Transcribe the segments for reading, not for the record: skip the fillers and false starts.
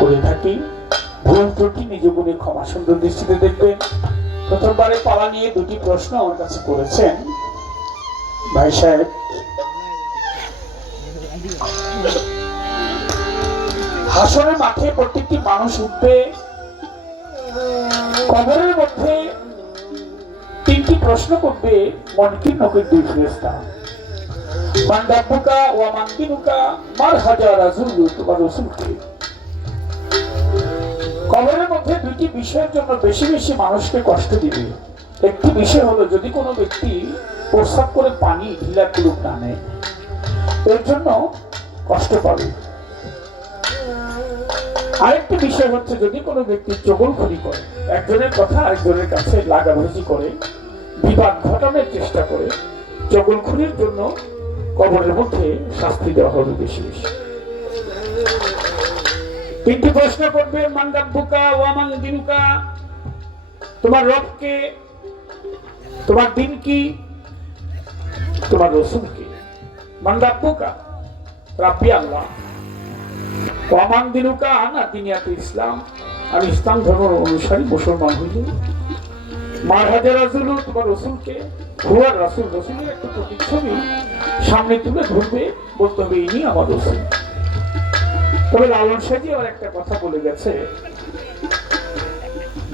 করে থাকি, ভুল ত্রুটি নিজ গুণে ক্ষমা সুন্দর দৃষ্টিতে দেখবেন। প্রথমবারে পালা নিয়ে দুটি প্রশ্ন আমার কাছে করেছেন ভাই সাহেব। হাসরের মাঠে প্রত্যেকটি মানুষ উঠবে, কবরের মধ্যে তিনটি প্রশ্ন করবে মুনকির নকির দুই ফেরেশতা। মান রাব্বুকা ওয়া মান দিনুকা মার হাজা রাসূলু, তোমার রাসূল কে? কবরের মধ্যে দুইটি বিষয়ের জন্য বেশি বেশি মানুষকে কষ্ট দিবে। একটি বিষয় হলো যদি কোনো ব্যক্তি প্রস্রাব করে পানি ঢিলা কুলুপ না নেয়, এর জন্য কষ্ট পাবে। আরেকটি বিষয় হচ্ছে যদি কোনো ব্যক্তি চগলখড়ি করে, একজনের কথা আরেকজনের কাছে লাগাভাজি করে, বিবাদ ঘটানোর চেষ্টা করে, চগলখড়ির জন্য কবরের মধ্যে শাস্তি দেওয়া হবে বেশি বেশি। তিনটি প্রশ্ন করবে, মান রাব্বুকা ওয়া মান দিনুকা, তোমার রব কে, তোমার দিন কি, তোমার রাসূল কে। মান রাব্বুকা, রাব্বি আল্লাহ। ওয়া মান দিনুকা, আনা দিনিয়াতে ইসলাম, আমি ইসলাম ধর্মের অনুসারী মুসলমান হইল। মার হাজা রাসূলু, তোমার রাসূল কে, হুয়া রাসূল, রাসূলের একটা প্রতিচ্ছবি সামনে তুলে ধরবে, বলতে হবে ইনি আমার রাসূল। তবে লালন সাহেব আর একটা কথা বলে গেছে,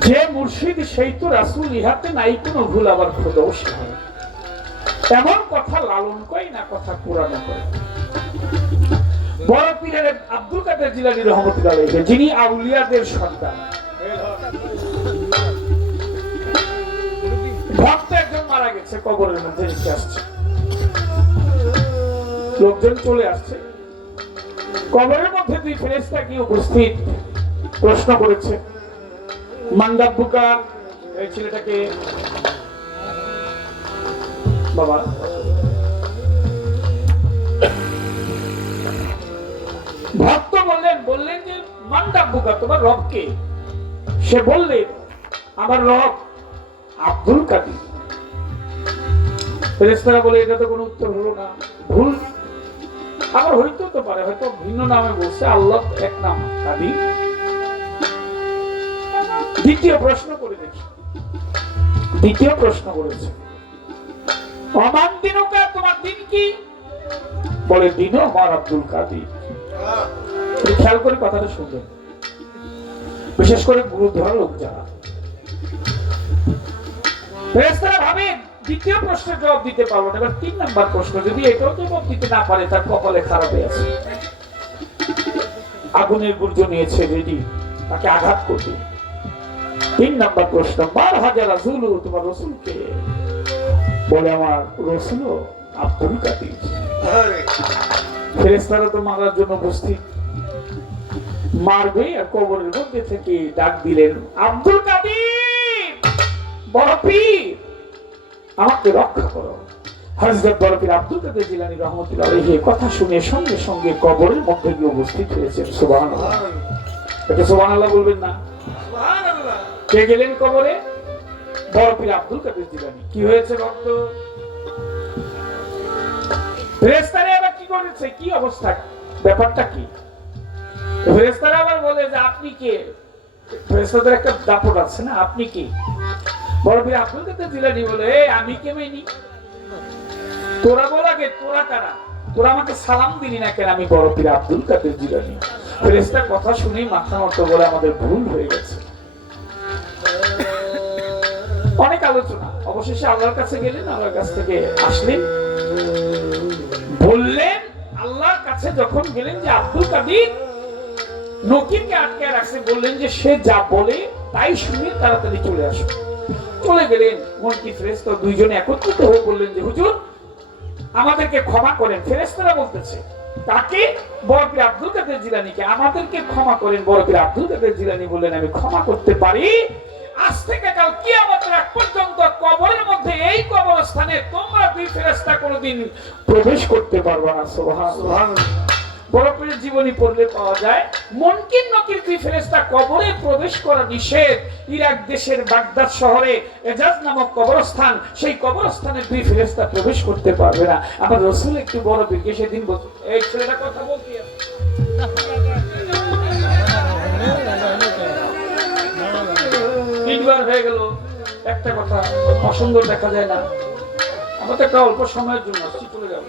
যে মুর্শিদ সেই তো রাসূল, ইহাতে নাই কোনো ভুল, আবার খোদাও সে হয়। এমন কথা লালন কয় না, কথা কোরআনে কয়। বড় পীরের আব্দুল কাদের জিলানী রহমতুল্লাহ আলাইহি, যিনি আউলিয়াদের সন্তান, ভক্ত একজন মারা গেছে, কবরের মধ্যে রেখে আসছে, লোকজন চলে আসছে, কবরের মধ্যে দুই ফেরেশতা কি উপস্থিত, প্রশ্ন করেছে, মান রাব্বুকা, এই ছেলেটাকে বাবা ভক্ত বললেন যে মান রাব্বুকা, তোমার রব কে? সে বললেন আমার রব আব্দুল কাদির। ফেরেশতারা বলে এটা তো কোনো উত্তর হলো না, ভুল। আবার হইতেও তো পারে, হয়তো ভিন্ন নামে বলছে, আল্লাহ এক নাম কাদির। দ্বিতীয় প্রশ্ন করে দেখি, দ্বিতীয় প্রশ্ন করেছে, অমান দিনুকা, তোমার দিন কি? বলে দিনও আমার আব্দুল কাদির। খেয়াল করে কথাটা শুনবেন, বিশেষ করে গুরুধর লোক যারা। ফেরেশতারা ভাবে দ্বিতীয় প্রশ্নের জবাব দিতে পারবো না, এবার 3 নাম্বার প্রশ্ন, যদি এটাও জবাব দিতে না পারে তার কপালে খারাপ হয়ে আছে। আগুনের গুর্জ নিয়েছে রেডি, তাকে আঘাত করবে। 3 নাম্বার প্রশ্ন, মার হাজা রাসূলু, তোমার রাসূল কে? বলে আমার রাসূল আব্দুল কাদির। ফেরেশতারা তো মারার জন্য উপস্থিত, মারবে। আর কবরের মধ্যে থেকে ডাক দিলেন, আব্দুল কাদির, বড় পীর, আমাকে রক্ষা করো। হযরত বড় পীর আব্দুল কাদের জিলানী রহমতুল্লাহ আলাইহি কথা শুনে সঙ্গে সঙ্গে কবরের মধ্যে গিয়ে উপস্থিত হয়েছেন। সুবহানাল্লাহ, এটা সুবহানাল্লাহ বলবেন না? সুবহানাল্লাহ। কে গেলেন কবরে? বড় পীর আব্দুল কাদের জিলানী। কি হয়েছে ভক্ত? ফেরেশতারা আবার কি করেছে, কি অবস্থা, ব্যাপারটা কি? ফেরেশতারা আবার বলে যে আপনি কে? ফেরেশতাদের একটা দাপট আছে না, আপনি কি? বড় পীর আব্দুল কাদের জিলানী বলে, আমি কে মাইনি? তোরা বল আগে, তোরা কারা? তোরা আমাকে সালাম দিলি না কেন? আমি বড় পীর আব্দুল কাদের জিলানী। ফেরেশতার কথা শুনেই মাথা নত বলে আমাদের ভুল হয়ে গেছে। অনেক আলোচনা, অবশেষে আল্লাহর কাছে গেলেন, আল্লাহর কাছ থেকে আসলেন, বললেন, আল্লাহর কাছে যখন গেলেন যে আব্দুল কাদির নকিরকে আটকে রাখছে, বললেন যে সে যা বলে তাই শুনে তাড়াতাড়ি চলে আসো। চলে গেলেন, মুনকির ফেরেশতা দুইজনে একত্রিত হয়ে বললেন যে হুজুর আমাদেরকে ক্ষমা করেন। ফেরেশতারা বলতেছে তাকে, বড় পীর আব্দুল কাদের জিলানীকে, আমাদেরকে ক্ষমা করেন। বড় পীর আব্দুল কাদের জিলানী বললেন আমি ক্ষমা করতে পারি, আজ থেকে কাল কিয়ামতের আগ পর্যন্ত কবরের মধ্যে এই কবরস্থানে তোমরা দুই ফেরেশতা কোনোদিন প্রবেশ করতে পারবে না। সুবহানাল্লাহ। বড় পীরের জীবনী পড়লে পাওয়া যায় মুনকির নকির দুই ফেরেশতা কবরে প্রবেশ করা নিষেধ। ইরাক দেশের বাগদাদ শহরে এজাজ নামক কবরস্থান, সেই কবরস্থানে দুই ফেরেশতা প্রবেশ করতে পারবে না। আমার রাসূল একটু বড় পীরকে সেদিন এই ছেলেটা কথা বলতে একটা কথা অসুন্দর দেখা যায় না? আমরা তো একটা অল্প সময়ের জন্য আসছি, চলে যাবো।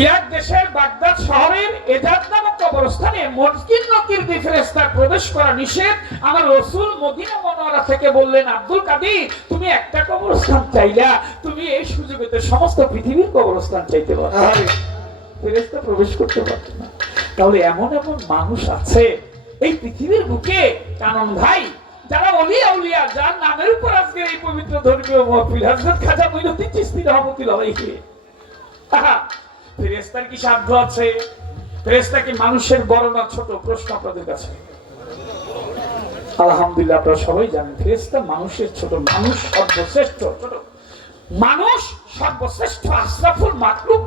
ইরাক দেশের বাগদাদ শহরের এজাজ নামক কবরস্থানে মুনকির নকির দুই ফেরেশতা প্রবেশ করা নিষেধ। আমার রাসূল মদিনা মুনাওয়ারা থেকে বললেন, আব্দুল কাদির, তুমি একটা কবরস্থান চাইলা, তুমি এই সুযোগেতে সমস্ত পৃথিবীর কবরস্থান চাইতে পারো। ফেরেশতা প্রবেশ করতে পারতো না। তাহলে এমন এমন মানুষ আছে এই পৃথিবীর বুকে, কানন ভাই, যারা ওলিয়া উলিয়া, যার নামের উপর আজকে এই পবিত্র ধর্মীয় মাহফিল, হযরত খাজা মঈনুদ্দিন চিশতি রাহমাতুল্লাহ আলাইহি। ফেরেশতার কি সাধ্য আছে? ফেরেশতা কি মানুষের বড় না ছোট? প্রশ্ন আপনাদের কাছে। আলহামদুলিল্লাহ, আপনারা সবাই জানেন ফেরেশতা মানুষের ছোট। মানুষ সর্বশ্রেষ্ঠ, ছোট মানুষ সর্বশ্রেষ্ঠ, আশরাফুল মাখলুক,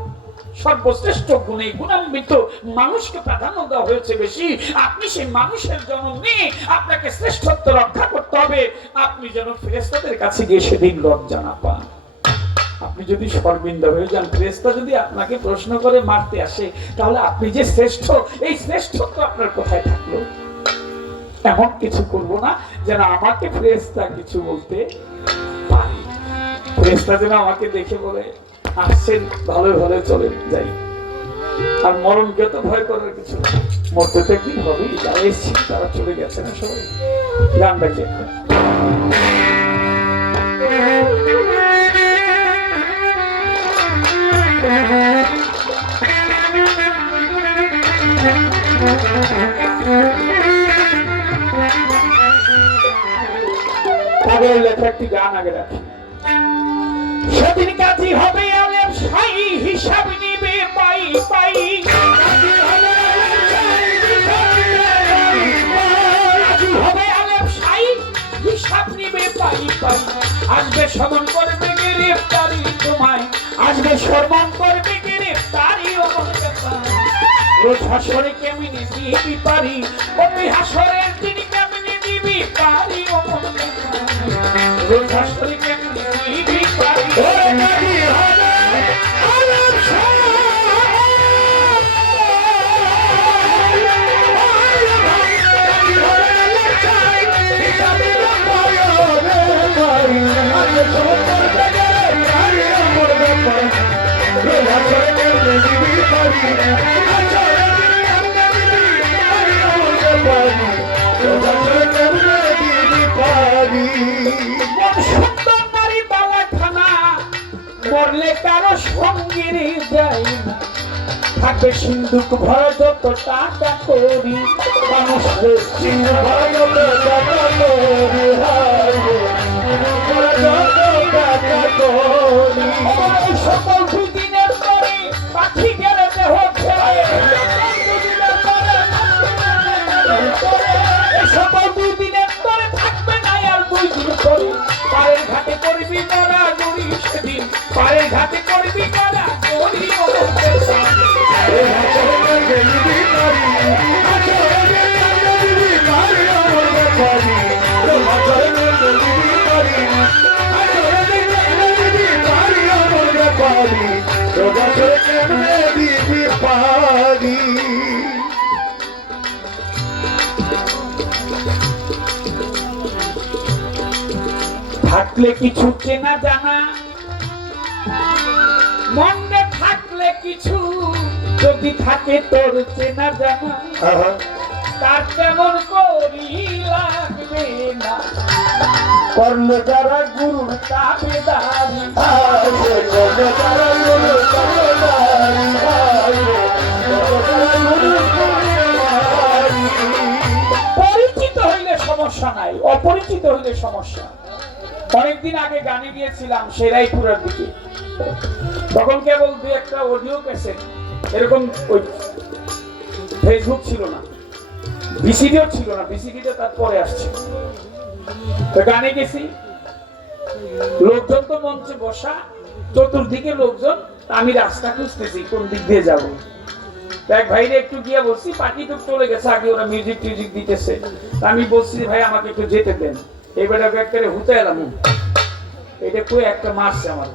সর্বশ্রেষ্ঠ গুণে গুণান্বিত মানুষকে প্রাধান্য দেওয়া হয়েছে বেশি। আপনি সেই মানুষের জন্ম নিয়ে আপনাকে শ্রেষ্ঠত্ব রক্ষা করতে হবে। আপনি যেন ফেরেশতাদের কাছে গিয়ে সেদিন লজ্জা না পান। আপনি যদি শর্মিন্দা হয়ে যান, ফেরেশতা যদি আপনাকে প্রশ্ন করে মারতে আসে, তাহলে আপনি যে শ্রেষ্ঠ, এই শ্রেষ্ঠত্ব আপনার কোথায় থাকলো? এমন কিছু করব না যেন আমাকে ফেরেশতা কিছু বলতে পারে। ফেরেশতা যেন আমাকে দেখে বলে, আসছেন, ভালো ভালো চলে যাই। আর মরণকে তো ভয় করার কিছু, মরতে তো একদিন হবেই। যারা এসেছি তারা চলে গেছে না সবাই। গানটা কি এখন? তাদের লেখা একটি গান আগে রাখি। সেদিন কাজী হবে আলেম শাই, হিসাব নিবে পাই পাই। হবে আলেম শাই, হিসাব নিবে পাই পাই। আসবে সমন করবে গ্রেফতারি তোমায়, আসবে সমন করবে গ্রেফতারি। রোজ হাসরে কেমনি দিবি পারি, ওই হাসরের দিন কেমনি দিবি পারি। রোজ হাসরে কেমনি দিবি পারি। মরলে কারো সঙ্গের যায় না, থাকবে সিন্ধুক ভরা যত টাকা করি। মানুষ সিন্ধুক ভরা যত টাকা করি, সকল দুদিনের পরে পাখি গেলে দেহ ছেড়ে, সকল 2 দিনের পরে থাকবে না আর 2 দিন পরে। পায়ের ঘাটে করবি মরা গড়ি সেদিন, পায়ের ঘাটে করবি মরা গড়ি। থাকলে কিছু চেনা জানা, মনে থাকলে কিছু, যদি থাকে তোর চেনা জানা, তার তেমন করি লাগবে না। করলে যারা গুরুর তাবেদারি, পরিচিত হইলে সমস্যা নাই, অপরিচিত হইলে সমস্যা। অনেকদিন আগে গানে গিয়েছিলাম সেরাইপুরের দিকে, তখন কেবল 2-1টা অডিও ক্যাসেট, এরকম ওই ফেসবুক ছিল না, ভিসিডিও ছিল না, ভিসিডিটা তারপরে আসছে। তো গানে গেছি, লোকজন তো মঞ্চে বসা, চতুর্দিকে লোকজন, আমি রাস্তা খুঁজতেছি কোন দিক দিয়ে যাবো। এক ভাইরে একটু গিয়ে বলছি, পার্টি তো চলে গেছে আগে, ওরা মিউজিক টিউজিক দিতেছে। আমি বলছি ভাই আমাকে একটু যেতে দেন, এবারে ব্যাগ করে হুতে এলাম। এটা কই একটা মারছে আমার,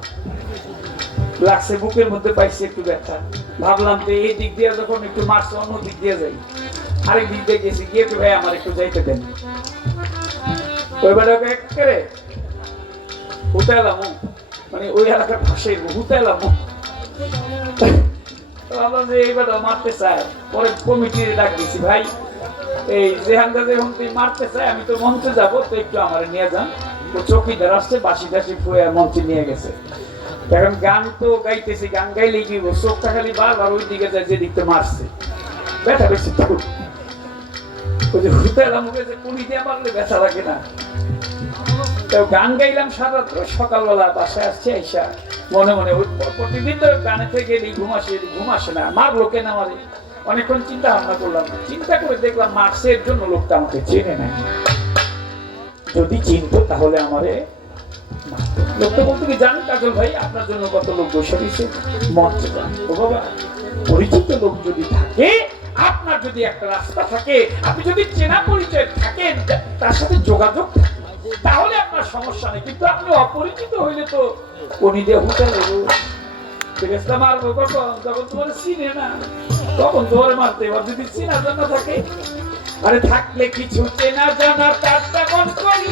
লাগছে বুকের মধ্যে, পাইছে একটু ব্যথা। ভাবলাম যে এই দিক দিয়ে যখন একটু মারছে অন্য দিক দিয়ে যাই, আরেক দিক দিয়ে গেছি, গিয়ে একটু ভাই আমার একটু যাইতে দেন। ওই বেড়াকে একেবারে হুতাইলাম, মানে ওই এলাকার ভাষায় হুতাইলাম। ভাবলাম যে এই বেড়া মারতে চায়। পরে কমিটির ডাক দিয়েছি, ভাই এই যেহানটা যখন তুই মারতে চাই, আমি তো মঞ্চে যাবো, তো একটু আমার নিয়ে যান। ও চৌকিদার আসছে, বাসি টাসি ফুয়ে মঞ্চে নিয়ে গেছে। এখন গান তো গাইতেছি, গান গাইলেই কি চোখটা খালি বারবার ওই দিকে যায় যেদিকতে মারছে। ব্যথা বেশি তো ওই যে হুতাইলাম, ওকে যে পুলি দিয়ে মারলে ব্যথা লাগে না। তো গান গাইলাম সারা রাত্র, সকালবেলা বাসায় আসছে আইসা মনে মনে ওই প্রতিদিন তো গানে থেকে ঘুম আসে না, মারলো কেন আমারে। অনেকক্ষণ চিন্তা ভাবনা করলাম, চিন্তা করে দেখলাম মারছে এর জন্য লোকটা আমাকে চেনে নাই। যদি চিনতো তাহলে আমারে লোকটা বলতো কি, জানেন কাজল ভাই আপনার জন্য কত লোক বসে দিয়েছে মঞ্চে যান। ও বাবা, পরিচিত লোক যদি থাকে, আপনার যদি একটা রাস্তা থাকে, আপনি যদি চেনা পরিচয় থাকেন, তার সাথে যোগাযোগ থাকে, তাহলে আপনার সমস্যা নেই। কিন্তু আপনি অপরিচিত হইলে তো উনি দিয়ে হুটালে ফেরেশতা মারবো কখন, যখন তোমার চিনে না, তখন ধরে মারতে। এবার যদি চেনা জানা থাকে, আরে থাকলে কিছু চেনা জানা তার তেমন করি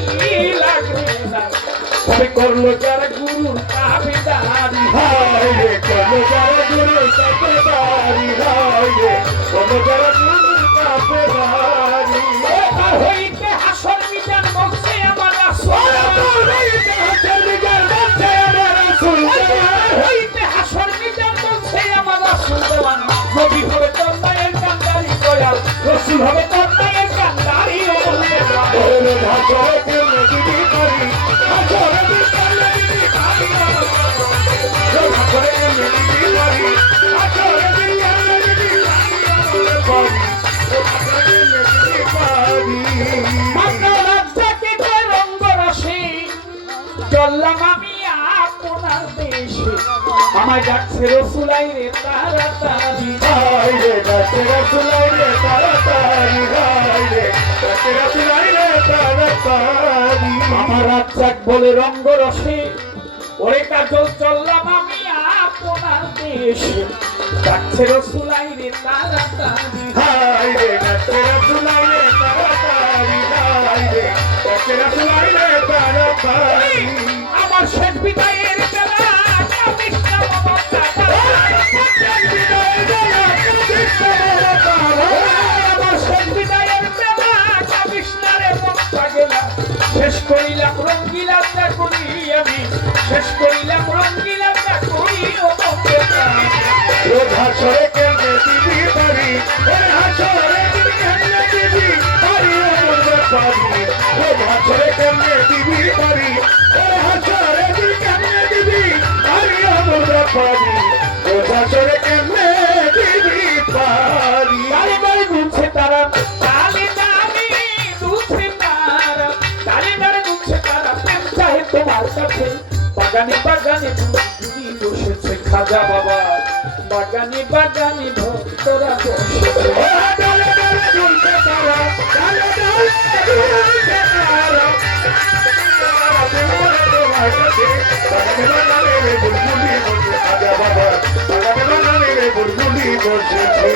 লাগবে না। তবে করলো যারা গুরুর তাবেদারি, হায় রে করলো যারা গুরুর তাবেদারি, হায় রে করলো যারা গুরুর তাবেদারি। তার হইতে হাসর মিজান বলছে আমার রাসূল, হইতে হাসর মিজান বলছে আমার রাসূল, হইতে হাসর মিজান বলছে আমার রাসূল। দেওয়ান নবী হবে তোর মায়ের কান্দারি দয়াল, রাসূল হবে তোর মায়ের কান্দারি। ও বলে ওরে হাসরে কেমনে দিবি করি, হাসরে কেমনে দিবি করি, হাসরে কেমনে দিবি করি, হাসরে কেমনে দিবি করি, হাসরে কেমনে দিবি করি। আপনার রাজ্যকে রঙ্গ রসে চললাম আমি আপনার দেশে, আমায় ডাকছে রসুলাই রে তাড়াতাড়ি, হায় রে ডাকছে রসুলাই রে তাড়াতাড়ি, হায় রে ডাকছে রসুলাই রে তাড়াতাড়ি। আমার রাজ্জাক বলে রঙ্গ রসে, ওরে কাজল চললাম আমি আপনার দেশে, ডাকছে রসুলাই রে তাড়াতাড়ি, হায় রে ডাকছে রসুলাই রে তাড়াতাড়ি, হায় রে ডাকছে রসুলাই রে তাড়াতাড়ি। আমার শেষ বিদায়ের বেলা কৃষ্ণ বাবা, আমার শেষ বিদায়ের বেলা কৃষ্ণের মনটা গেলা, শেষ করিলাম রঙ্গিলা করি আমি, শেষ করিলাম রঙ্গিলা করি। ও হাসরে কেমনে দিবি পারি, ওরে হাসরে কেমনে দিবি পারি, ও হাসরে কেমনে দিবি পারি, ওরে হাসরে কেমনে দিবি পারি, আমরা পারি, ও হাসরে কেমনে দিবি পারি। তালে তালে গুনছে তারা, তালে তালে গুনছে তারা, তালে তালে গুনছে তারা, প্রেম চাহে তোমার কাছে। বাগানে বাগানে তুমি বসেছে খাজা বাবা, বাগানে বাগানে ভক্তরা বসেছে। তালে তালে গুনছে তারা, তালে তালে গুনছে তারা, বাগানে বাগানে বুলবুলি বসে খাজা বাবা, বাগানে বাগানে বুলবুলি বসেছে।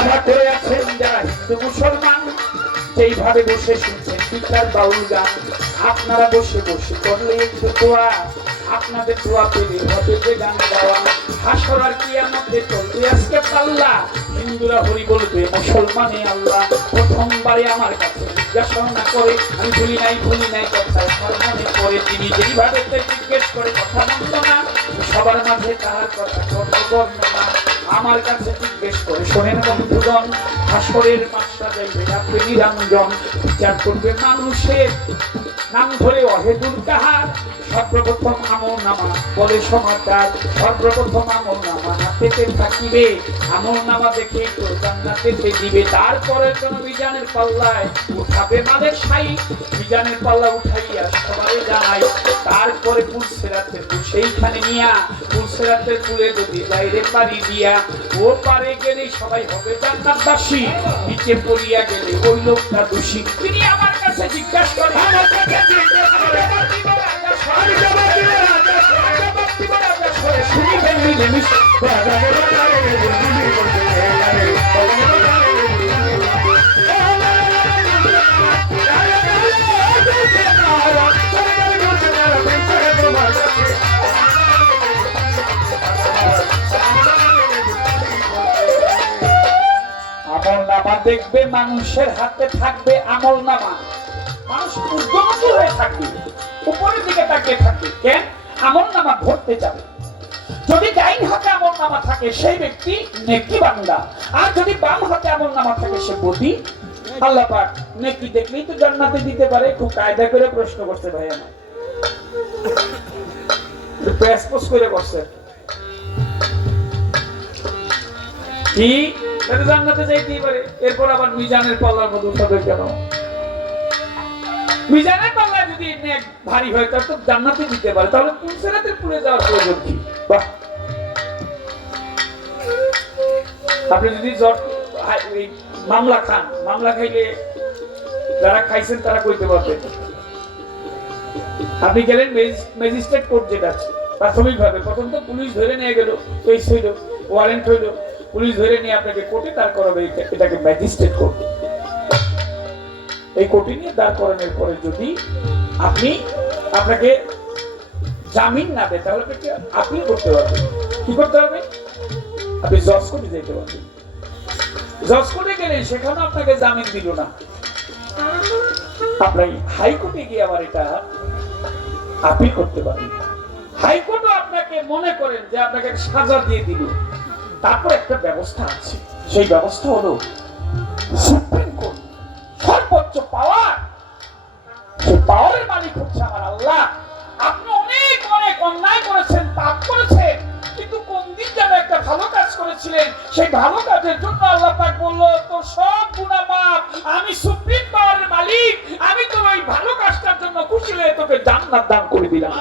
আমার করে আছেন যারা হিন্দু মুসলমান, যেইভাবে বসে শুনছেন পিতার বাউল গান, আপনারা বসে বসে করলে একটু দোয়া, আপনাদের দোয়া পেলে হবে যে গান গাওয়া। হাসর আর কিয়ামতে চলবে আজকে পাল্লা, হিন্দুরা হরি বলবে মুসলমানে আল্লাহ। প্রথমবারে আমার কাছে জিজ্ঞাসা না করে, আমি ভুলি নাই কথা আমার মনে পড়ে। তিনি যেইভাবে জিজ্ঞেস করে কথা মন্দ না, সবার মাঝে তাহার কথা বর্ণনা। আমার কাছে জিজ্ঞেস করে শোনেন বন্ধুগণ, হাসরের মাসটা যাইবে আপনি নিরঞ্জন, বিচার করবে মানুষের নাম ধরে অহেতুর কাহার। সর্বপ্রথম আমল নামা বলে সমাচার, সর্বপ্রথম আমল নামা হাতেতে থাকিবে, আমল নামা দেখে তো জান্নাতে দিবে। তারপরে কোন মিজানের পাল্লায় উঠাবে মাদের সাই, মিজানের পাল্লা উঠাইয়া সবাই জানাই। তারপরে পুলসেরাতের সেইখানে নিয়া, পুলসেরাতের কুলে যদি বাইরে পারি দিয়া, ও পারে গেলে সবাই হবে জান্নাতবাসী, নিচে পড়িয়া গেলে ওই লোকটা দোষী। তিনি আমার কাছে জিজ্ঞাসা করে, আমার কাছে জিজ্ঞাসা করে, মিলেমিশে আমল নামা দেখবে মানুষের হাতে থাকবে আমল নামা, মানুষ উদ্যমী হয়ে থাকবে, উপরের দিকে তাকিয়ে থাকবে। কেন? আমল নামা ধরতে যাবে। যদি ডাইন হাতে আমল নামা থাকে সেই ব্যক্তি নেকি বান্দা, আর যদি বাম হাতে আমল নামা থাকে সে বদি। আল্লাহ পাক নেকি দেখলেই তো জান্নাতে দিতে পারে। খুব কায়দা করে প্রশ্ন করছে ভাই, আমার প্রেসপোজ করে করছে কি জান্নাতে যাইতেই পারে। এরপর আবার মিজানের পাল্লার মধ্যে উঠাবে কেন? মিজানের পাল্লা যদি নেক ভারী হয় তাহলে তো জান্নাতে দিতে পারে, তাহলে পুলসেরাতে পুড়ে যাওয়ার প্রয়োজন কি? বাহ, আপনি যদি মামলা খান, মামলা খাইলে যারা খাইছেন তারা কইতে পারবেন। আপনি গেলেন ম্যাজিস্ট্রেট কোর্ট, যেটা আছে প্রাথমিক ভাবে প্রথম তো পুলিশ ধরে নিয়ে গেল, কেস হইল, ওয়ারেন্ট হইল, পুলিশ ধরে নিয়ে আপনাকে কোর্টে দাঁড় করাবে, এটাকে ম্যাজিস্ট্রেট কোর্ট। এই কোর্টে নিয়ে দাঁড় করানোর পরে যদি আপনাকে জামিন না দেয় তাহলে আপনাকে আপিল করতে পারবেন। কি করতে হবে? আপনি জজ কোর্টে যেতে পারবেন। জজ কোর্টে গেলে সেখানে আপনাকে জামিন দিল না, আপনি হাইকোর্টে গিয়ে আবার এটা আপিল করতে পারেন। হাইকোর্টও আপনাকে মনে করেন যে আপনাকে সাজা দিয়ে দিল, তারপর একটা ব্যবস্থা আছে, সেই ব্যবস্থা হলো সুপ্রিম কোর্ট, সর্বোচ্চ পাওয়ার। সেই পাওয়ারের মালিক হচ্ছে আমার আল্লাহ। আপনি অনেক অনেক অন্যায় করেছেন, পাপ করেছেন, কিন্তু কোন দিন যেন একটা ভালো কাজ করেছিলেন, সেই ভালো কাজের জন্য আল্লাহ পাক বলল তোর সব গুনাহ মাফ, আমি সুপ্রিম পাওয়ারের মালিক, আমি তোর ওই ভালো কাজটার জন্য খুশি হয়ে তোকে জান্নাত দান করে দিলাম।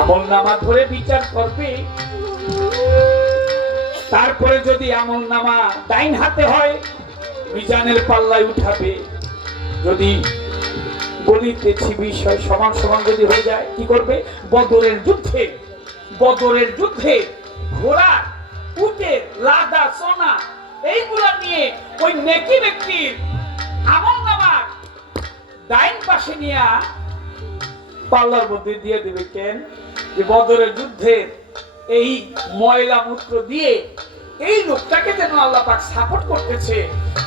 আমল নামা ধরে বিচার করবে, তারপরে যদি আমল নামা ডাইন হাতে হয় মিজানের পাল্লায় উঠাবে। যদি বলিতেছি বিষয় সমান সমান যদি হয়ে যায় কি করবে? বদরের যুদ্ধে ঘোড়া, উটের লাদা, সোনা এইগুলা নিয়ে ওই নেকি ব্যক্তির আমল নামা ডাইন পাশে নিয়ে পাল্লার মধ্যে দিয়ে দেবে। কেন? যে বদরের যুদ্ধে এই ময়লা মূত্র দিয়ে এই লোকটাকে যেন আল্লাহ পাক সাপোর্ট করতেছে,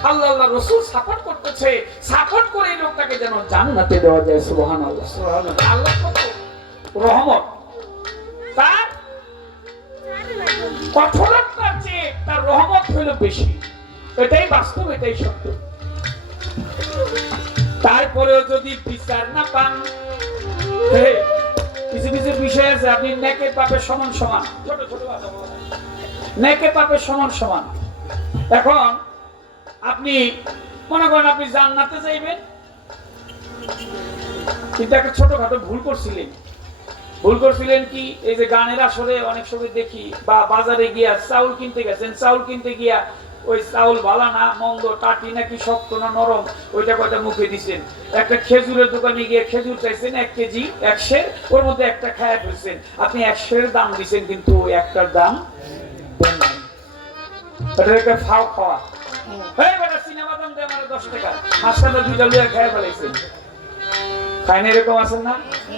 আল্লাহ রাসূল সাপোর্ট করতেছে, সাপোর্ট করে এই লোকটাকে যেন জান্নাতে দেওয়া যায়। সুবহানাল্লাহ, সুবহানাল্লাহ। আল্লাহ কত রহমত, তার কঠোরতার চেয়ে তার রহমত হইল বেশি। এটাই বাস্তব, এটাই সত্য। তারপরেও যদি বিচার না পান, কিছু কিছু বিষয় আছে আপনি নেকের পাপের সমান সমান, ছোট ছোট নেকের পাপের সমান সমান। এখন আপনি মনে করেন আপনি জান্নাতে যাইবেন, কিন্তু একটা ছোটখাটো ভুল করছিলেন কি? এই যে গানের আসরে অনেক সময় দেখি, বা বাজারে গিয়া চাউল কিনতে গেছেন, চাউল কিনতে গিয়া ওই চাউল ভালো না মন্দ, টাটি নাকি শক্ত না নরম, ওইটা কয়টা মুখে দিচ্ছেন। একটা খেজুরের দোকানে গিয়ে খেজুর চাইছেন 1 কেজি 100, ওর মধ্যে একটা খায়া ফেলছেন। আপনি 100 এর দাম দিচ্ছেন, কিন্তু একটার দাম দেন নাই। এটা একটা ফাও খাওয়া। এই বেটা সিনেমা দাম দে আমার 10 টাকা, হাসপাতাল 2টা লইয়া খায়া ফেলাইছেন। খায় না এরকম আছেন না?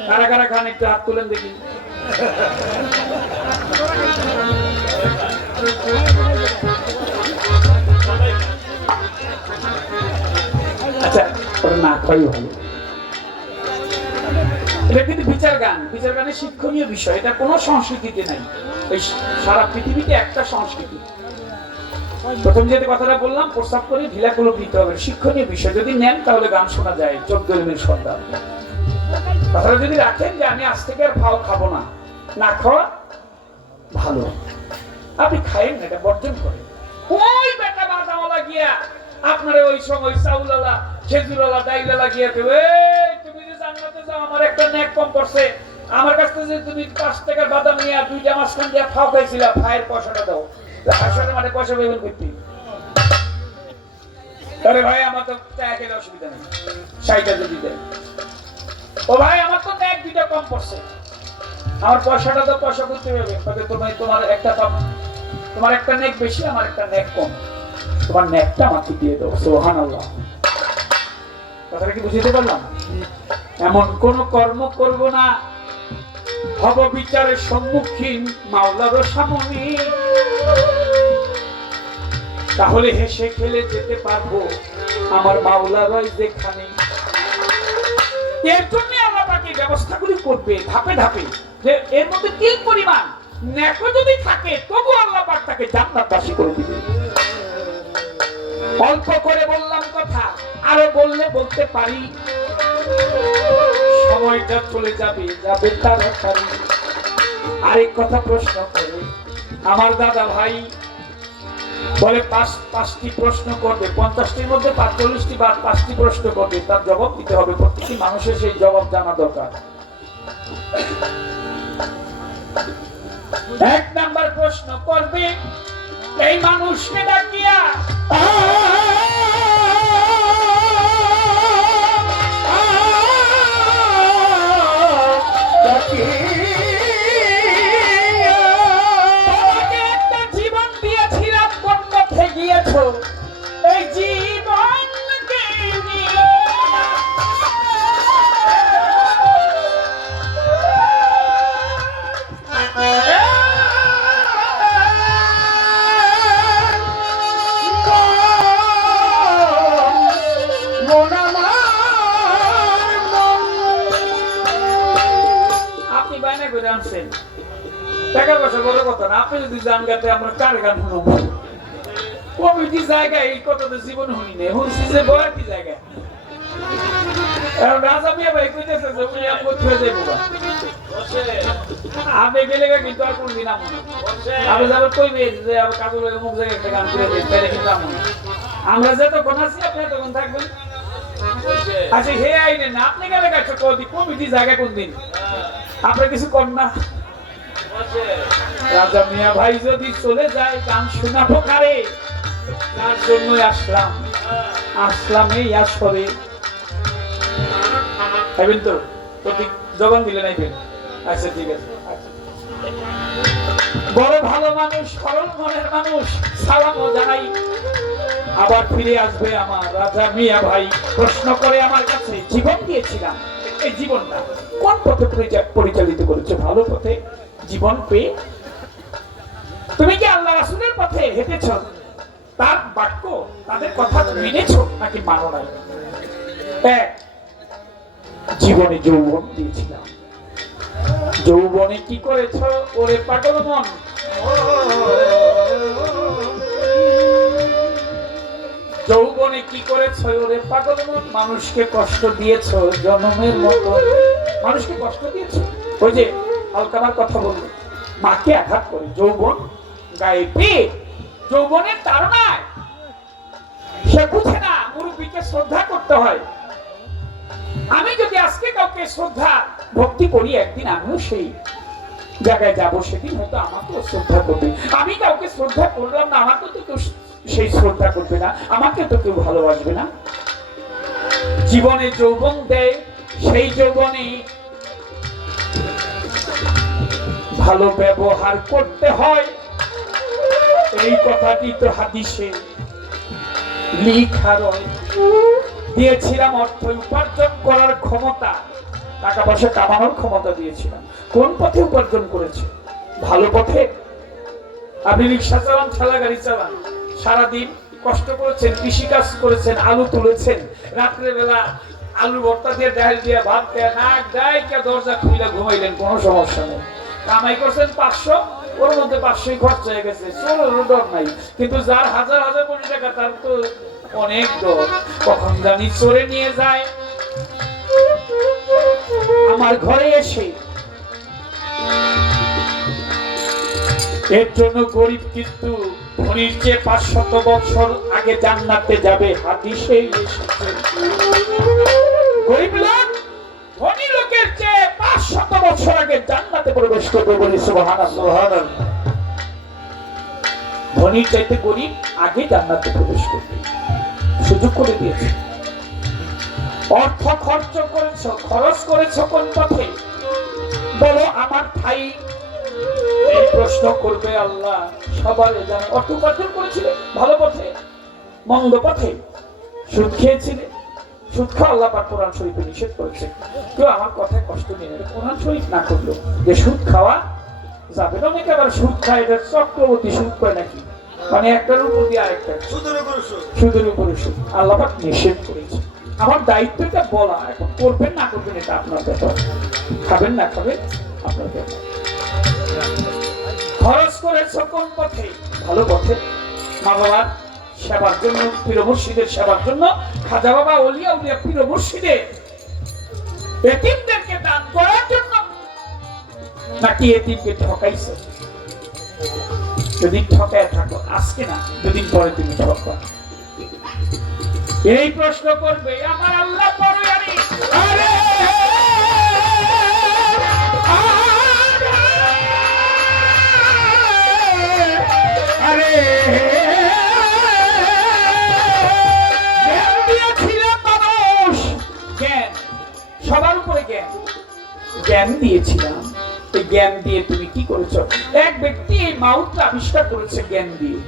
কারা কারা খান একটু হাত তুলেন দেখি। আচ্ছা, না খাই ভালো। এটা কিন্তু বিচার গানের শিক্ষণীয় বিষয়, এটা কোনো সংস্কৃতিতে নাই। এই সারা পৃথিবীতে একটা সংস্কৃতি। প্রথম যে কথাটা বললাম, প্রস্তাব করে ঢিলা কলম নিতে হবে, শিক্ষণীয় বিষয়। যদি নেন তাহলে গান শোনা যায়, 14 এলমের সন্তান। কথাটা যদি রাখেন যে আমি আজ থেকে আর ফাও খাবো না, না খাওয়া ভালো, আপনি খায়েন না, এটা বর্জন করেন। ওই বেটা বাদাওয়ালা গিয়া আপনারা ওই সময় চাউলালা, খেজুরালা, ডাইলালা গিয়া দেবে, তুমি যে জান্নাতে যাও, আমার একটা নেক কম করছে, আমার কাছ থেকে তুমি 5 টাকার বাদাম নিয়ে 2টা মাঝখান দিয়ে ফাও খাইছিলা, ফায়ের পয়সাটা দাও। হাসপাতালে মাঠে পয়সা পাইবেন করতে। আরে ভাই আমার তো টাকা খেলে অসুবিধা নেই, 60টা যদি দেন। ও ভাই আমার তো নেক 2টা কম পড়ছে, আমার পয়সাটা তো পয়সা করতে হবে, তবে তোমার একটা তোমার একটা নেক বেশি, আমার একটা নেক কম, তোমার নেকটা আমাকে দিয়ে দাও। সুবহানাল্লাহ। কথাটা কি বুঝতে পারলাম? এমন কোন কর্ম করব না হব বিচারের সম্মুখীন মাওলার সামনে, তাহলে হেসে খেলে যেতে পারবো আমার মাওলার যেখানে। এর জন্য আল্লাহ পাকের ব্যবস্থাগুলি করবে ধাপে ধাপে, যে এর মধ্যে কি পরিমাণ নেক যদি থাকে তবু আল্লাহ পাক তাকে জান্নাতবাসী করে দিবে। অল্প করে বললাম কথা, আরো বললে বলতে পারি, সময়টা চলে যাবে তাড়াতাড়ি। আরেক কথা প্রশ্ন করে আমার দাদা ভাই বলে 5টি প্রশ্ন করবে, 50টির মধ্যে 45টি বা 5টি প্রশ্ন করবে, তার জবাব দিতে হবে। প্রত্যেকটি মানুষের সেই জবাব জানা দরকার। 1 নাম্বার প্রশ্ন করবে, এই মানুষকে ডাকিয়া তোমাকে একটা জীবন দিয়েছিলাম, কোন পথে গিয়েছো? এই জীবনকে নিয়ে টাকা পয়সা বড় কথা না, আপনি যদি গান গাতে আমরা কার গান শুনবো? কমিটি জায়গায় এই কথা তো জীবন শুনি নেই, শুনছি যে বয়ার কি জায়গায় রাজা মিয়া ভাই কইতেছে যে উনি আপদ হয়ে যাইব। আমি গেলে কিন্তু আর কোনদিন আমো না, আমি যাবো কইবে যে আমার কাজল মুখ জায়গায় একটা গান করে দিই, তাহলে কিন্তু আমো না। আমরা যতক্ষণ আছি আপনি তখন থাকবেন। আচ্ছা হে আইনে না, আপনি গেলে গেছে কমিটি জায়গা কোন দিন আপনার কিছু কর না। রাজা মিয়া ভাই যদি চলে যায় গান শোনাবো কারে? তার জন্যই আসলাম এই আসরে। খাইবেন তো? প্রতীক জবান দিলে নাইবেন? আচ্ছা ঠিক আছে। বড় ভালো মানুষ, সরল মনের মানুষ, সালামও জানাই। আবার ফিরে আসবে আমার রাজা মিয়া ভাই। প্রশ্ন করে আমার কাছে, জীবন দিয়েছিলাম, এই জীবনটা কোন পথে পরিচালিত করেছে? ভালো পথে জীবন পেয়ে তুমি কি আল্লাহ রাসূলের পথে হেঁটেছ? তার বাক্য তাদের কথা মেনেছ নাকি মানো নাই? জীবনে যৌবন দিয়েছিলাম, যৌবনে কি করেছ? ওরে পাগল মন, যৌবনে কি করেছ? ওরে পাগল মন, মানুষকে কষ্ট দিয়েছ জনমের মতো, মানুষকে কষ্ট দিয়েছ। ওই যে আলকামার কথা বলল, মাকে আঘাত করে যৌবন গায়ে পেয়ে, যৌবনের তাড়নায় সে বুঝে না মুরব্বীকে শ্রদ্ধা করতে হয়। আমি যদি আজকে কাউকে শ্রদ্ধা ভক্তি করি, একদিন আমিও সেই জায়গায় যাব, সেদিন হয়তো আমাকেও শ্রদ্ধা করবে। আমি কাউকে শ্রদ্ধা করলাম না, আমাকে তো কেউ সেই শ্রদ্ধা করবে না, আমাকে তো কেউ ভালোবাসবে না। জীবনে যৌবন দেয়, সেই যৌবনে ভালো ব্যবহার করতে হয়। এই কথাটি তো হাদিসে লেখা রয়েছে। দিয়েছিলাম অর্থ উপার্জন করার ক্ষমতা, টাকা পয়সা কামানোর ক্ষমতা দিয়েছিলাম। কোন পথে উপার্জন করেছে? ভালো পথে। আপনি রিক্সা চালান, ঠেলা গাড়ি চালান, সারাদিন কষ্ট করেছেন, কৃষিকাজ করেছেন, আলু তুলেছেন, রাত্রে বেলা আলু ভর্তা দিয়ে ডাল দিয়ে ভাত দিয়ে নাক ডাই কে দরজা খুলে ঘুমাইলেন, কোনো সমস্যা নেই। কামাই করছেন 500, ওর মধ্যে 500 খরচ হয়ে গেছে, চোরের ডর নাই। কিন্তু যার হাজার হাজার কোটি টাকা, তার তো অনেক ডর, কখন জানি চোরে নিয়ে যায়। আমার ঘরে এসে এর জন্য গরিব কিন্তু ধনীর চেয়ে 500 বছর আগে জান্নাতে যাবে, হাদিসে এসেছে। গরিব লোক ধনী লোকের চেয়ে 500 বছর আগে জান্নাতে প্রবেশ করবে, বলি সুবহানাল্লাহ। ধনীর চাইতে গরিব আগে জান্নাতে প্রবেশ করবে। সুযোগ করে দিয়েছে। অর্থ খরচ করেছো কোন পথে? বলো আমার ভাই এই প্রশ্ন করবে আল্লাহ সবার জানে। অর্থ উপার্জন করেছিলে ভালো পথে, মন্দ পথে? সুদ খেয়েছিলে? সুদ খাওয়া আল্লাহ পাক কোরআন শরীফে নিষেধ করেছে। কেউ আমার কথায় কষ্ট নিয়ে নেবে, কোরআন শরীফ না করলো যে সুদ খাওয়া যাবে না। অনেকে আবার সুদ খায়, এটা চক্রবর্তী সুদ পায় নাকি, মানে একটার উপর দিয়ে আরেকটা সুদের উপরে সুদ আল্লাহ পাক নিষেধ করেছে। আমার দায়িত্বটা বলা, এখন করবেন না করবেন এটা আপনার ব্যাপার, খাবেন না খাবেন আপনার ব্যাপার। খরচ করেছো কোন পথে? ভালো পথে, মা বাবার সেবার জন্য, পীর মুর্শিদের সেবার জন্য, খাজা বাবা ওলিয়া উলিয়া পীর মুর্শিদের এতিমদেরকে দান করার জন্য, নাকি এতিমকে ঠকাইছো? যদি ঠকায় থাকো আজকে না, দুদিন পরে তুমি ঠকবা। এই প্রশ্ন করবে আমার আল্লাহ পরে জানি। আরে আরে জ্ঞান দিয়েছিলাম মানুষ, জ্ঞান সবার উপরে জ্ঞান দিয়েছিলাম। এই জ্ঞান দিয়ে তুমি কি করেছো? এক ব্যক্তি এই মাউথটা আবিষ্কার করেছে জ্ঞান দিয়ে।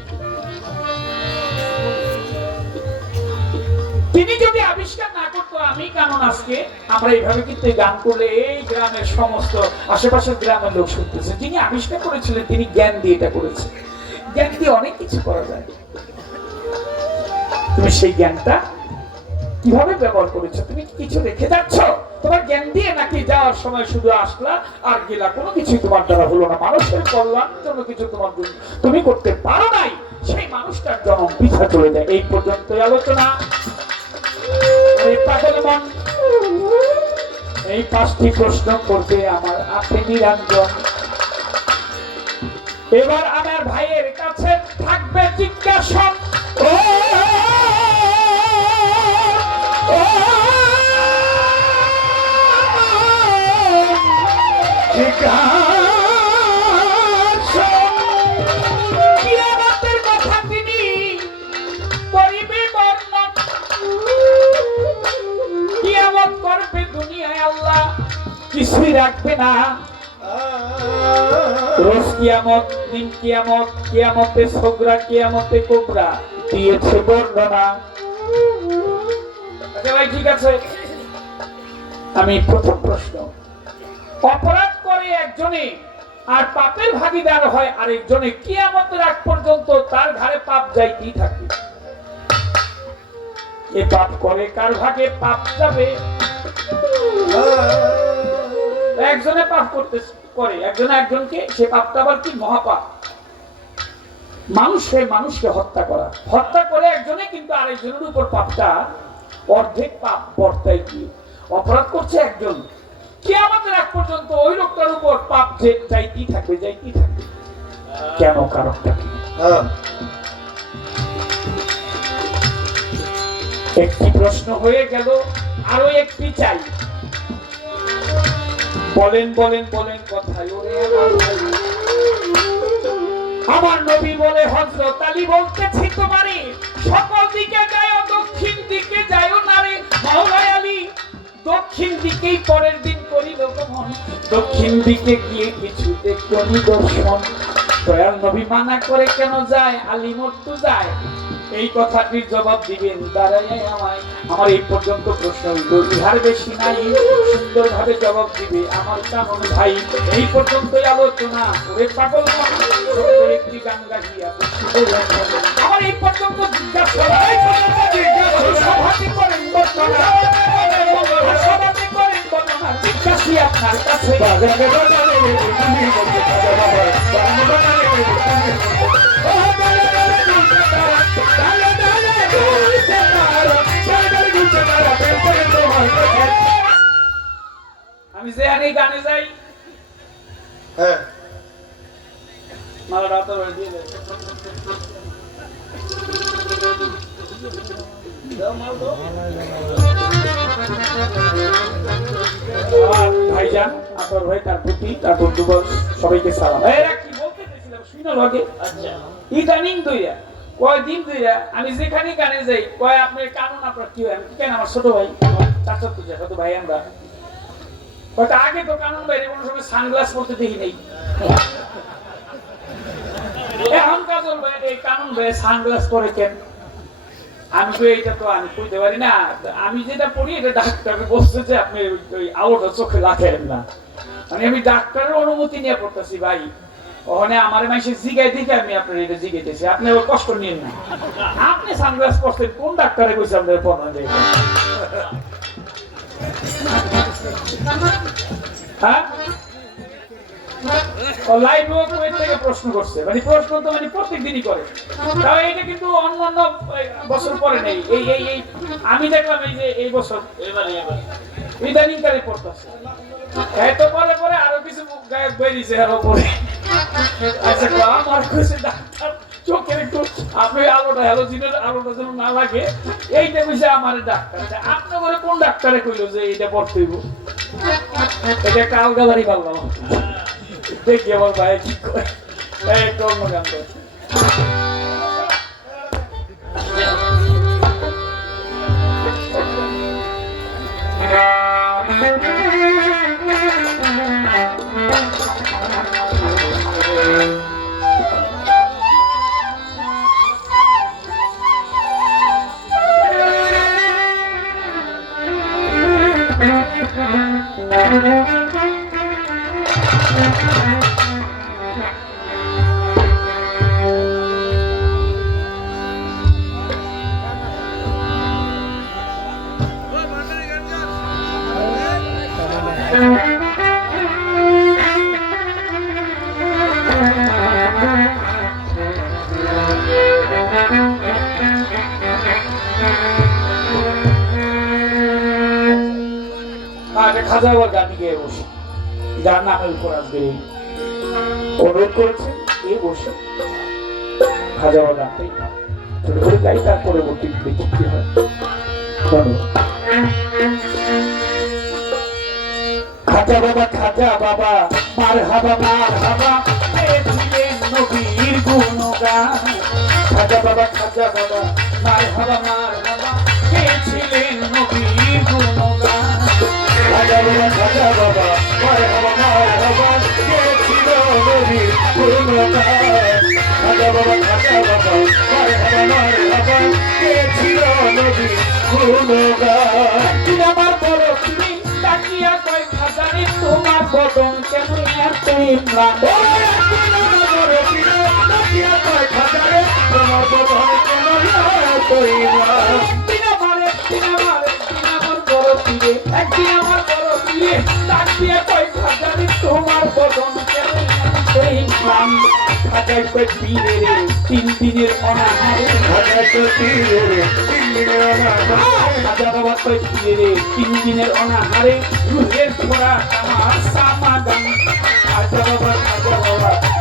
তিনি যদি আবিষ্কার না করতো, আমি কেমন আজকে আমরা এইভাবে কিন্তু গান করলে এই গ্রামের সমস্ত আশেপাশের গ্রামের লোক শুনতেছে। যিনি আবিষ্কার করেছিলেন তিনি জ্ঞান দিয়ে এটা করেছে। জ্ঞান দিয়ে অনেক কিছু করা যায়। তুমি সেই জ্ঞানটা কিভাবে ব্যবহার করেছো? তুমি কিছু রেখে যাচ্ছ তোমার জ্ঞান দিয়ে, নাকি যাওয়ার সময় শুধু আসলা আর গেলা, কোনো কিছু তোমার দ্বারা হলো না? মানুষের কল্যাণের জন্য কিছু তোমার তুমি করতে পারো নাই, সেই মানুষটার জন্ম বৃথা চলে যায়। এই পর্যন্ত আলোচনা। পাগল মন এই 5টি প্রশ্ন করবে আমার আপনি নিরঞ্জন। এবার আমার ভাইয়ের কাছে থাকবে জিজ্ঞাসা। কিয়ামতের কথা তিনি করিবে বর্ণনা। কিয়ামত করবে দুনিয়ায় আল্লাহ, কিছুই রাখবে না। রোজ কিয়ামত, দিন কিয়ামত, কিয়ামতে সগরা, কিয়ামতে কোবরা দিয়েছে বর্ণনা। আচ্ছা ভাই ঠিক আছে, আমি প্রথম প্রশ্ন, অপরাধ করে একজনে আর পাপের ভাগীদার হয় আরেকজনে, কিয়ামতের আগ পর্যন্ত তার ঘাড়ে পাপ যাইতেই থাকে। এ পাপ করে কার ভাগে পাপ যাবে? একজনে পাপ করতে করে, একজনে একজনকে, সে পাপটা আবার কি মহাপাপ। মানুষকে হত্যা করা, হত্যা করে একজনে, কিন্তু আরেকজনের উপর পাপটা অর্ধেক পাপ বর্তায় কি। অপরাধ করছে একজন, কিয়ামতের আগ পর্যন্ত ওই লোকটার উপর পাপ যাইতেই থাকবে, যাইতেই থাকবে। কেন? কারণটা কি? একটি প্রশ্ন হয়ে গেল, আরো একটি চাই। বলেন বলেন বলেন কথায়। ওরে আমার নবী বলে, হযরত আলী বলতেছি তোমারে, সকল দিকে যায়, দক্ষিণ দিকে যায় না রে মাওলা আলী। দক্ষিণ দিকেই পরের দিন করিল গমন, দক্ষিণ দিকে গিয়ে কিছু দেখল নিদর্শন। দয়াল নবী মানা করে কেন যায়? আলী মরতু যায়। এই কথাটির জবাব দিবেন দাঁড়ায় আমায়। আমার এই পর্যন্ত প্রশ্ন হইল, ইহার বেশি নাই, সুন্দরভাবে জবাব দিবে আমার কামন ভাই। এই পর্যন্তই আলোচনা। ওরে পাগল মন, একটি গান গাহিয়া আমার এই পর্যন্ত জিজ্ঞাসা করেন বর্ণনা, সভাপতি করেন বর্ণনা, জিজ্ঞাসী আপনার কাছে। আমি যে আনি গানে যাই, হ্যাঁ মালা রাতে বলে দিয়ে দেয়। ভাইজান, আপনার ভাই, তার প্রতি, তার বন্ধুবর্গ সবাইকে সালাম। এরা কি বলতে চাইছিলাম শুনো লগে। আচ্ছা, ইদানিং দইয়া কয় দিন ধরে আমি যেখানে কানে যাই কয় আপনার কানুন আপনার কি হয় কেন আমার ছোট ভাই চাচার তো ছোট ভাই আমরা হয়তো আগে তো কানুন বাইরে কোনো সময় সানগ্লাস পরতে দেখি নাই এখন কাজল ভাই এই কানুন ভাই সানগ্লাস পরে কেন আমি তো এইটা তো আমি কইতে পারি না আমি যেটা পড়ি এটা ডাক্তার বলছে যে আপনি ওই আলোটা চোখে লাগাইেন না মানে আমি ডাক্তারের অনুমতি নিয়ে পড়তেছি ভাই ওখানে আমার মাসে জিগাই দিকে আমি আপনার এটা জিগাইতেছি আপনি ওই কষ্ট নিন না আপনি সানগ্লাস পরছেন কোন ডাক্তারে কইছে আপনার পড়া যায় হ্যাঁ লাইভ ওয়েব থেকে প্রশ্ন করছে মানে প্রশ্ন তো মানে প্রত্যেক দিনই করে তাও এটা কিন্তু অন্যান্য বছর পরে নেই এই এই এই আমি দেখলাম এই যে এই বছর ইদানিং কালে পড়তেছে এত পরে পরে আরো কিছু গায়ক বেরিয়েছে আরো পরে আচ্ছা আমার কাছে ডাক্তার চোখের একটু আপনি আলোটা হ্যালোজিনের আলোটা যেন না লাগে এইটা বুঝে আমার ডাক্তার আপনি করে কোন ডাক্তারে কইলো যে এইটা পড়তে হইব এটা একটা আলগা বাড়ি পারলাম দেখি আমার ভাই কি করে এই কর্মকাণ্ড খাজা বাবার গান গিয়ে বসে যার নামের উপর আসবে অনুরোধ করেছে এই বসে খাজা বাবার গানটাই ছোট করে গাই তার পরবর্তী দেখি কি হয় খাজা বাবা মার হাবা নবীর গুণগান খাজা বাবা মার হাবা কে ছিলেন নবীর গুণগান খাজা বাবা মার হাবা কে ছিল নবীর গুণগান খাজা বাবা মার হাবা কে ছিল নবীর গুণগান তুমি আমার বড় তুমি তাকিয়া কয় খাজানি তোমার বদন কেমন এত ইমরান তোমার বদন কেমন এত ইমরান একদিন আমার বড় পীরে তাকিয়া কয় খাজানি তোমার বদন কেমন এত ইমরান খাজাই কয় পীরে রে 3 দিনের অনাহারে খাজাই কয় পীরে রে 3 দিনের অনাহারে খাজা বাবা কয় পীরে রে 3 দিনের অনাহারে রুহের খোরা আমার সামাদান খাজা বাবা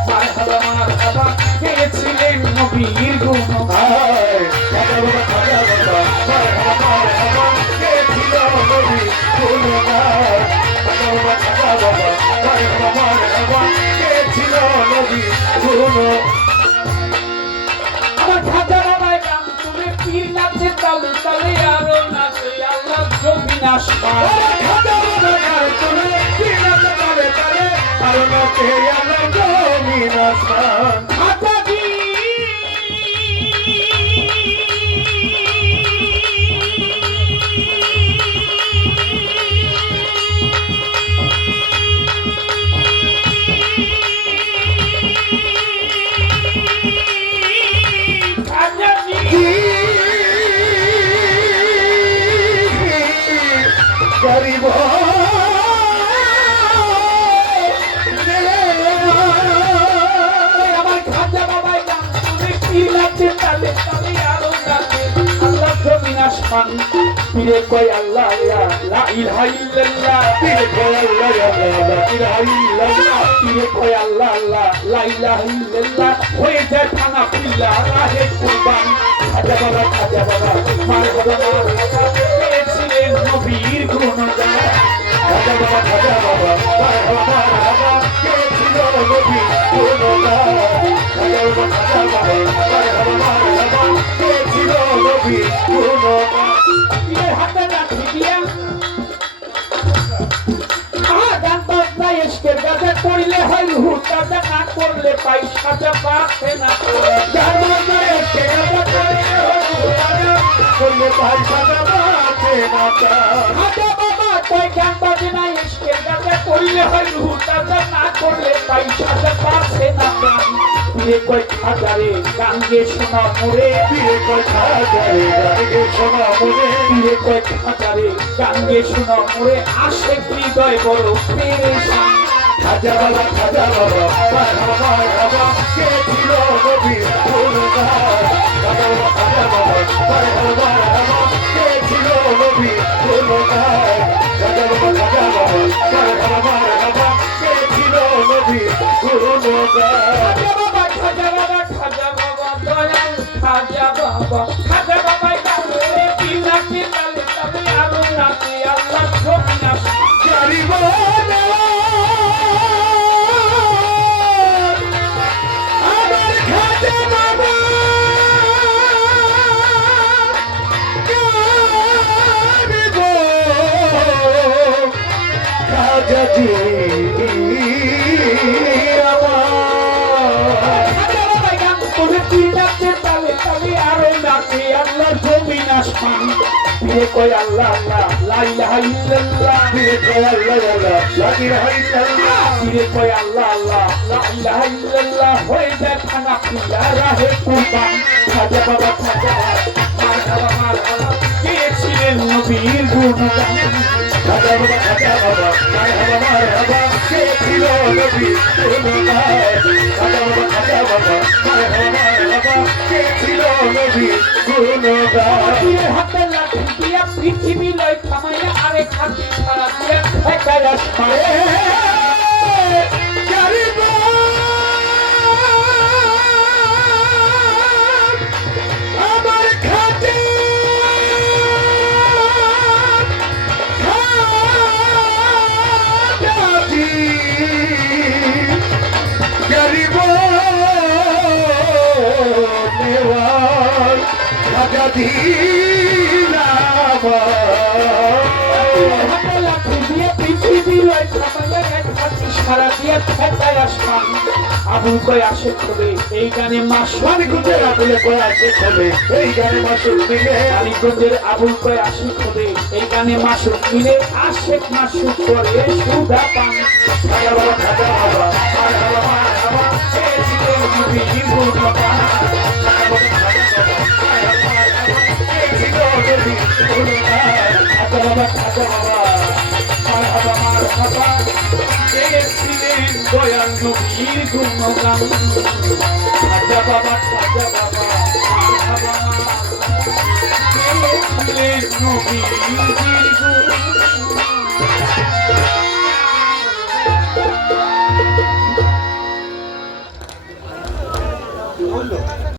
মার হাবা কে ছিলেন নবীর গুণগান খাজা বাবা মার হাবা কে ছিল নবীর গুণগান খাজা বাবা মার হাবা কে ছিল নবীর গুণগান আমার খাজা বাবাই গান তুমি পীর নাচে তালে তালে আরো নাচে আল্লাহ জমিন আসমান খাজা বাবা গান তুমি পীর নাচে তালে তালে আরো নাচে আল্লাহ জমিন আসমান খাজাজি গরিব আমার খাজা বাবাই গান তুমি কি নাচে তালে তালে আরো নাচে আল্লাহ জমিন আসমান পীরে কয় আল্লাহ লা ইলাহা ইল্লাল্লাহ পীরে কয় আল্লাহ লা ইলাহা ইল্লাল্লাহ পীরে কয় আল্লাহ লা ইলাহা ইল্লাল্লাহ হয়ে যায় খানা পিল্লা রাহে কুরবান খাজা বাবা মার হাবা কে ছিলেন নবীর গুণগান খাজা বাবা মার হাবা কে ছিল নবীর গুণগান খাজা বাবা মার হাবা নবীর গুণগান। পীরের হাতে লাঠি দিয়া গান বাজনা এসকের গাজা করলে হয় রুহু তাজা, না করলে পাই সাজা পাচ্ছে না। গান বাজনা এসকে গাজা করলে হয় রুহু তাজা, করলে পাই সাজা পাচ্ছে না তার। খাজা বাবা কয় গান বাজনা এসকের গাজা করলে হয় রুহু তাজা, না করলে পাই সাজা পাচ্ছে না। পীরে কয় খাজারে গান গেয়ে শোনা মোরে, পীরে কয় খাজারে গান গেয়ে শোনা মোরে, পীরে কয় খাজারে গান গেয়ে শোনা মোরে, আসে হৃদয় বড় পেরেশান। খাজা বাবা মারহাবা কে ছিল নবীর গুণগান। খাজা বাবা মারহাবা কে ছিল নবীর গুণগান। খাজা বাবা মারহাবা কে ছিল নবীর গুণগান। খাজা বাবা খাজা বাবা দয়াল খাজা বাবা, খাজা বাবাই গালে পিলা পিলালে তবে আলো নাচে আল্লাহ ছবি না। জারিব আমার খাজা বাবা জারিব খাজাজি আমার। খাজা বাবাই গান করে পিলাতে তালে তবে আলো নাচে আল্লাহ ছবি না। পীরে কয় আল্লাহ আল্লাহ লা ইলাহা ইল্লাল্লাহ, পীরে কয় আল্লাহ আল্লাহ লা ইলাহা ইল্লাল্লাহ, পীরে কয় আল্লাহ আল্লাহ লা ইলাহা ইল্লাল্লাহ, হয়ে যায় খানা পিলা রাহে কুরবান। খাজা বাবা মারহাবা মারহাবা কে ছিলেন নবীর গুণগান। খাজা বাবা মারহাবা কে ছিল নবীর গুণগান। খাজা বাবা মারহাবা কে ছিল নবীর গুণগান। পীরের হাতে লাঠি দিয়া পৃথিবী লয় থামাইয়া আরেক হাতে ছাড়া দিয়া ঠেকায় আসমানে। জারিব আমার খাজা খাজাজি জারিব নেওয়ার খাজাজি হাতে লাঠি দিয়া পৃথিবী লয় থামাইয়া এক হাতে ছাড়া দিয়া ঠেকায় আসমানে। আবুল কয় আসে তবে এই গানে মাসুক মানিকগঞ্জের আবুলে কয় আসে খোলে, এই গানে মাসুক মিলে। মানিকগঞ্জের আবুল কয় আসে তবে এই গানে মাসুক মিলে, আশেক মাসুক করে সুধা পান। খাজা বাবা মারহাবা মারহাবা কে ছিল নবীর গুণগান। খাজা বাবা মারহাবা কে ছিল নবীর গুণগান। খাজা বাবা মারহাবা মারহাবা কে ছিলেন দয়াল নবীর গুণগান। খাজা বাবা মারহাবা কে ছিলেন নবীর গুণগান।